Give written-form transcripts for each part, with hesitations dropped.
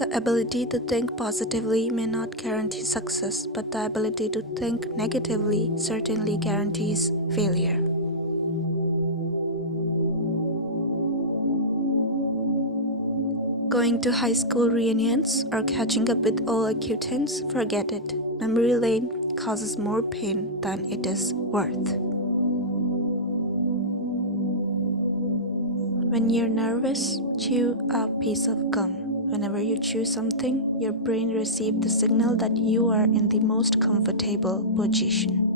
The ability to think positively may not guarantee success, but the ability to think negatively certainly guarantees failure. Going to high school reunions or catching up with old acquaintances, forget it. Memory lane causes more pain than it is worth. When you're nervous, chew a piece of gum. Whenever you chew something, your brain receives the signal that you are in the most comfortable position.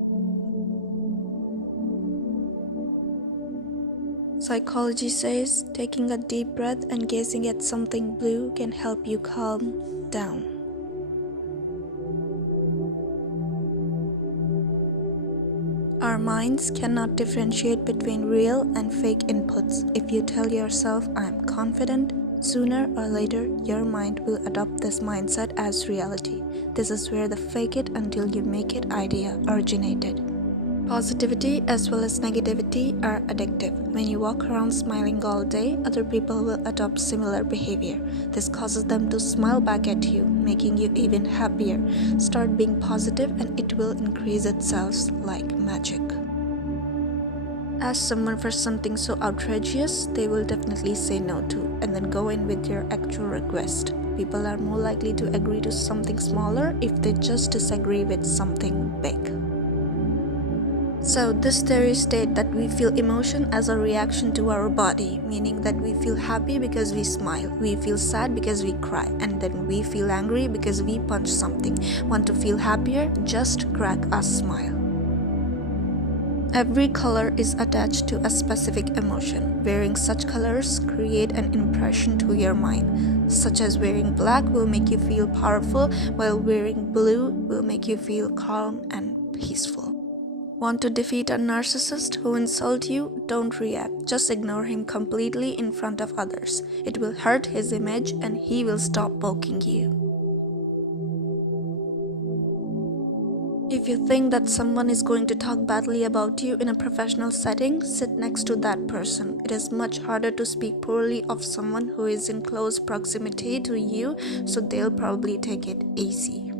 Psychology says taking a deep breath and gazing at something blue can help you calm down. Our minds cannot differentiate between real and fake inputs. If you tell yourself, "I'm confident," sooner or later, your mind will adopt this mindset as reality. This is where the fake it until you make it idea originated. Positivity as well as negativity are addictive. When you walk around smiling all day, other people will adopt similar behavior. This causes them to smile back at you, making you even happier. Start being positive and it will increase itself like magic. Ask someone for something so outrageous, they will definitely say no to, and then go in with your actual request. People are more likely to agree to something smaller if they just disagree with something big. So this theory states that we feel emotion as a reaction to our body, meaning that we feel happy because we smile, we feel sad because we cry, and then we feel angry because we punch something. Want to feel happier? Just crack a smile. Every color is attached to a specific emotion. Wearing such colors create an impression to your mind, such as wearing black will make you feel powerful, while wearing blue will make you feel calm and peaceful. Want to defeat a narcissist who insults you? Don't react. Just ignore him completely in front of others. It will hurt his image and he will stop poking you. If you think that someone is going to talk badly about you in a professional setting, sit next to that person. It is much harder to speak poorly of someone who is in close proximity to you, so they'll probably take it easy.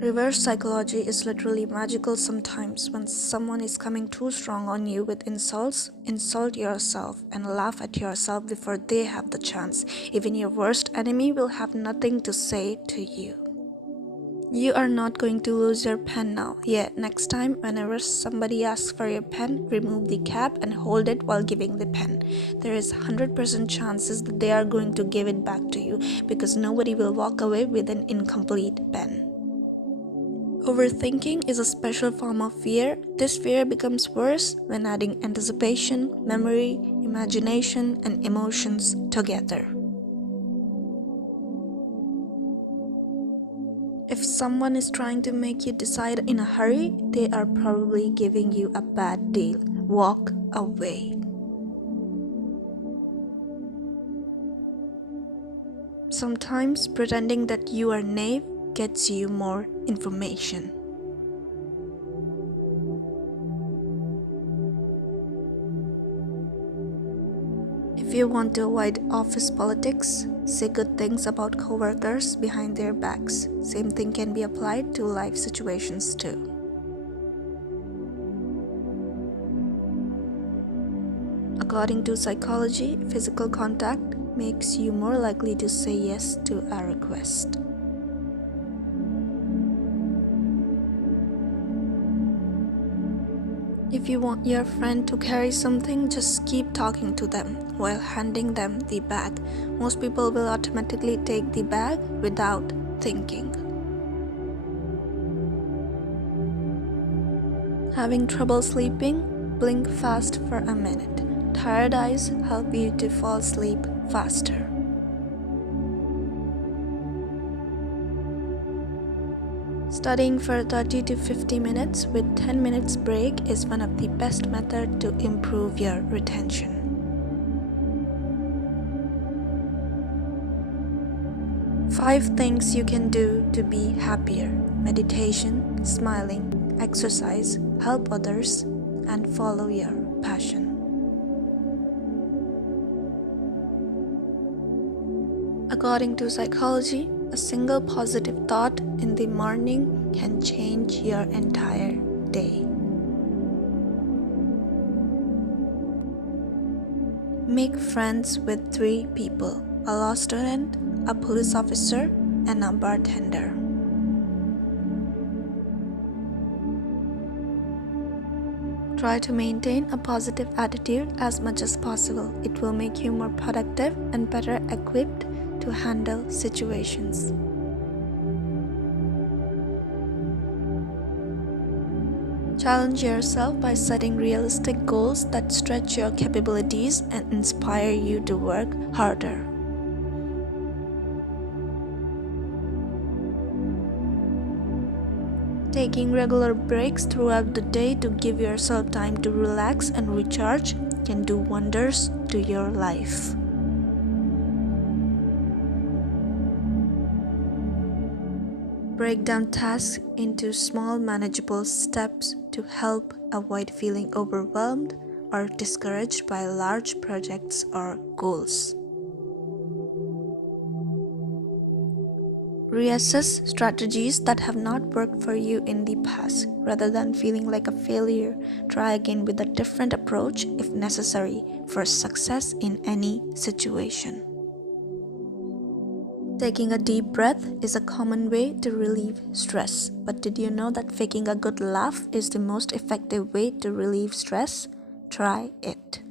Reverse psychology is literally magical sometimes. When someone is coming too strong on you with insults, insult yourself and laugh at yourself before they have the chance. Even your worst enemy will have nothing to say to you. You are not going to lose your pen now. Yet next time, whenever somebody asks for your pen, remove the cap and hold it while giving the pen. There is 100% chances that they are going to give it back to you because nobody will walk away with an incomplete pen. Overthinking is a special form of fear. This fear becomes worse when adding anticipation, memory, imagination, and emotions together. If someone is trying to make you decide in a hurry, they are probably giving you a bad deal. Walk away. Sometimes pretending that you are naive gets you more information. If you want to avoid office politics, say good things about coworkers behind their backs. Same thing can be applied to life situations too. According to psychology, physical contact makes you more likely to say yes to a request. If you want your friend to carry something, just keep talking to them while handing them the bag. Most people will automatically take the bag without thinking. Having trouble sleeping? Blink fast for a minute. Tired eyes help you to fall asleep faster. Studying for 30 to 50 minutes with 10 minutes break is one of the best methods to improve your retention. Five things you can do to be happier: meditation, smiling, exercise, help others, and follow your passion. According to psychology, a single positive thought in the morning can change your entire day. Make friends with 3 people: a law student, a police officer, and a bartender. Try to maintain a positive attitude as much as possible. It will make you more productive and better equipped to handle situations. Challenge yourself by setting realistic goals that stretch your capabilities and inspire you to work harder. Taking regular breaks throughout the day to give yourself time to relax and recharge can do wonders to your life. Break down tasks into small, manageable steps to help avoid feeling overwhelmed or discouraged by large projects or goals. Reassess strategies that have not worked for you in the past. Rather than feeling like a failure, try again with a different approach if necessary for success in any situation. Taking a deep breath is a common way to relieve stress. But did you know that faking a good laugh is the most effective way to relieve stress? Try it.